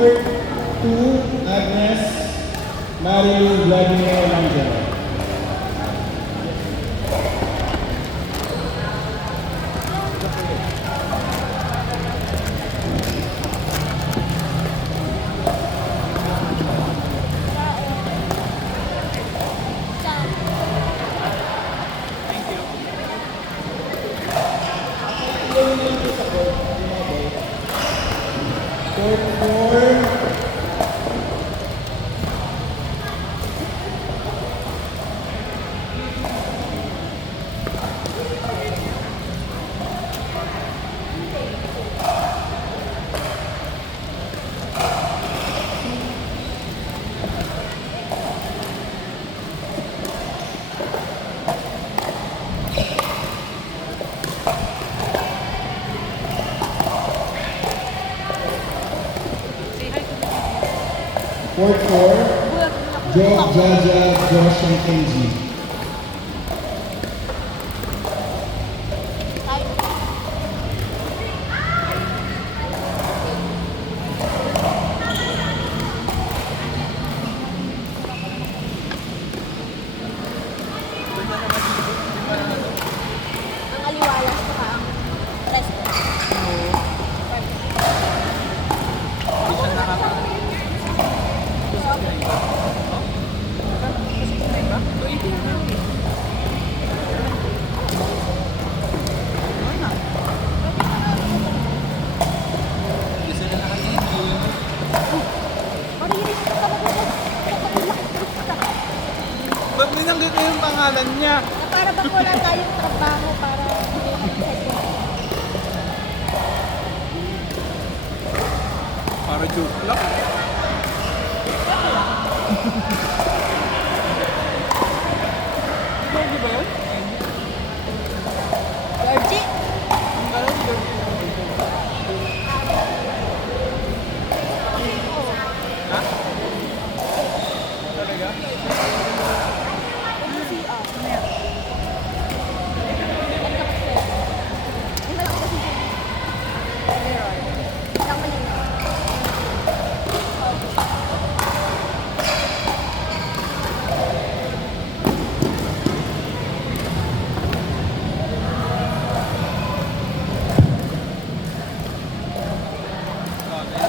Court 2, Agnes Mario Vladimir Langelo. Court 4, Court 4, Joe, Jaja, Josh, and Kenzie. Ang aliwalas ko ka ang resto. Ba't binanggit mo yung pangalan niya? Na para bang wala tayong trabaho para Para joke lang. Di ba yun? Georgie! Ang alam ko. Ha? Talaga?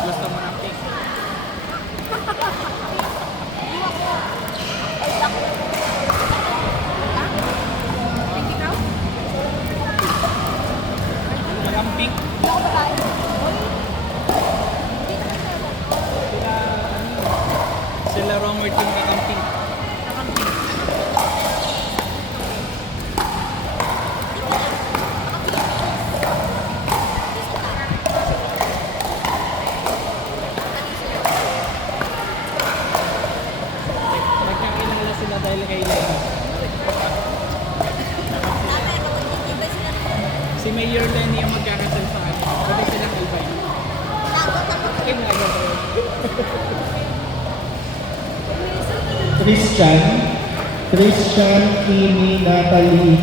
Gusto mo ng pink? Ang pink? Sila Romer team nakamping. Nagkakilala sila dahil kay Lenny. Si Mayor Lenny yung magkakasal sa akin. Pwede silang albay. Christian, Kimi, Natalie.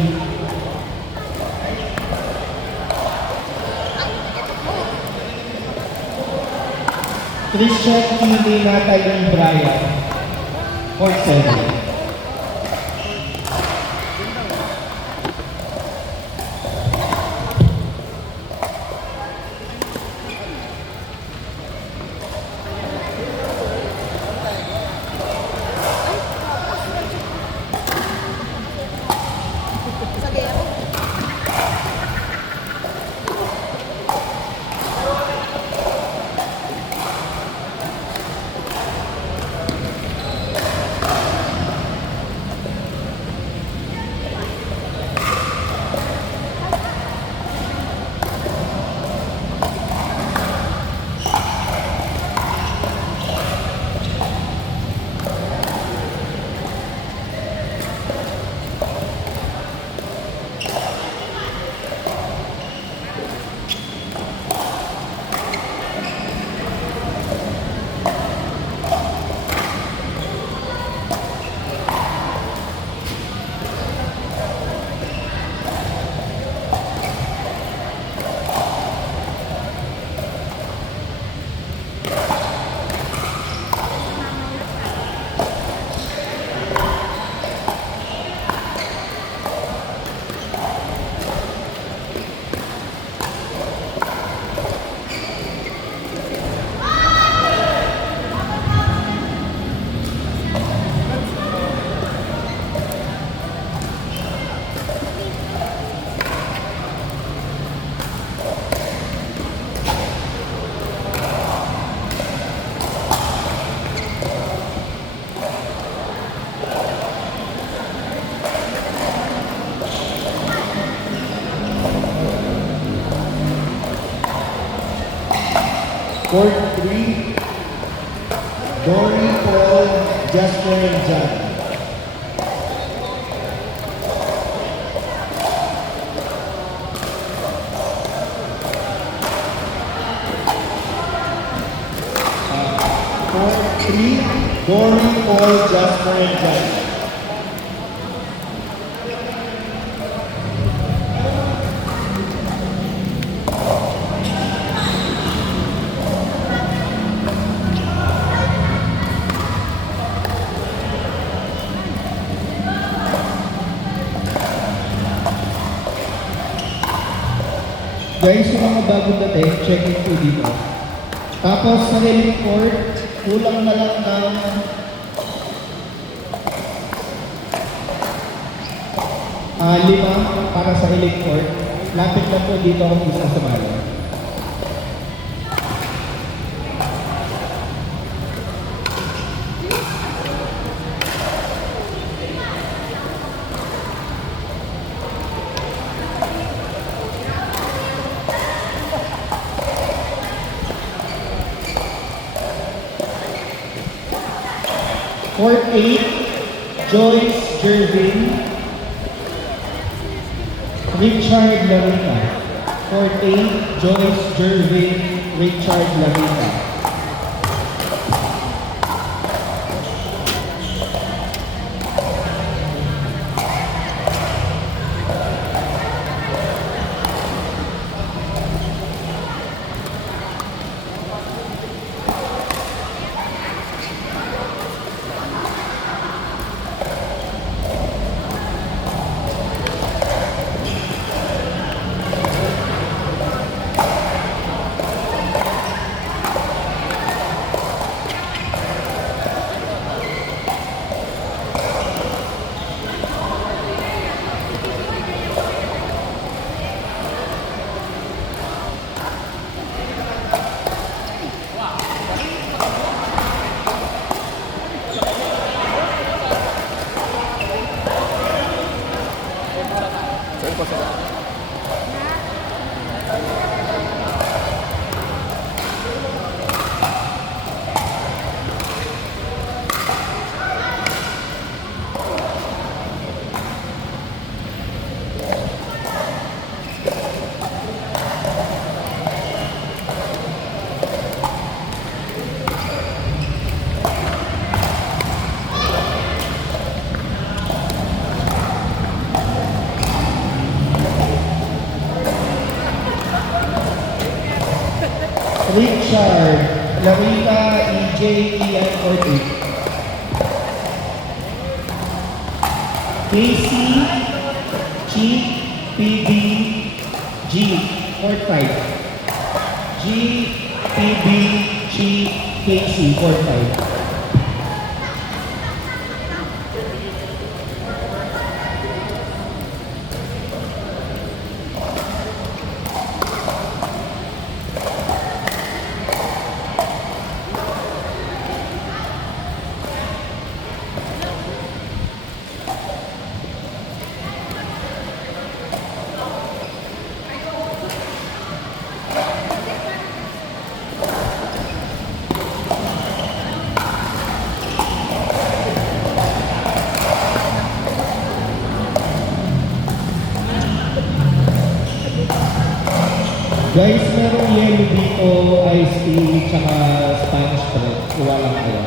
Christian, Kimi, Natalie, Brian. Court 7. Court 3, Dory, Paul, Jasper, and John. Court 3, Dory, Paul, Jasper, and John. Guys, yung mga bagong dating, check-in po dito. Tapos sa railing court, kulang na lang ng lima para sa railing court. Lapit lang po dito ang isa sa bayan. Court 8, Joyce Jervin, Richard Larita. Court 8, Joyce Jervin, Richard Larita. Richard Larita, EJ, Ian, Court 8. Casey, Chief, PB, G, Court 5. G, PB, Chief, Casey, Court 5. Guys, merong yellow dito, iced tea, tsaka Spanish bread. Kuha lang kayo.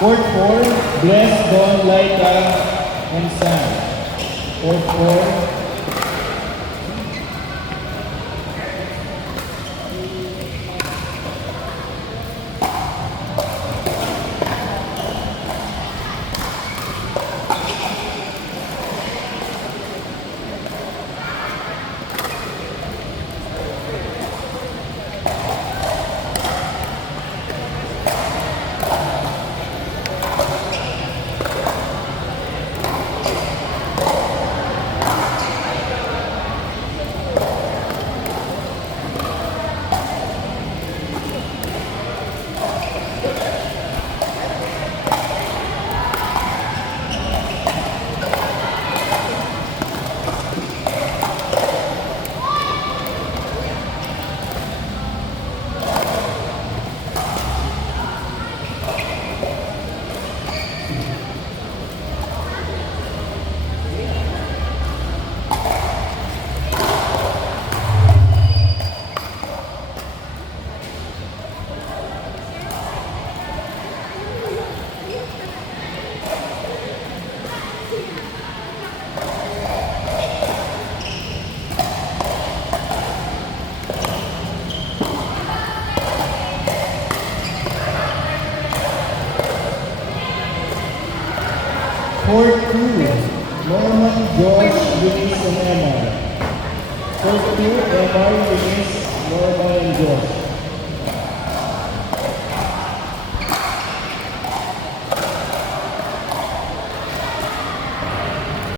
Court 4, Bless, Don, Laika, and Sam. Court 4. Court 2, Norman, Josh, Eunice, and Emma. Court 2, Emma, Eunice, Norman, and Josh.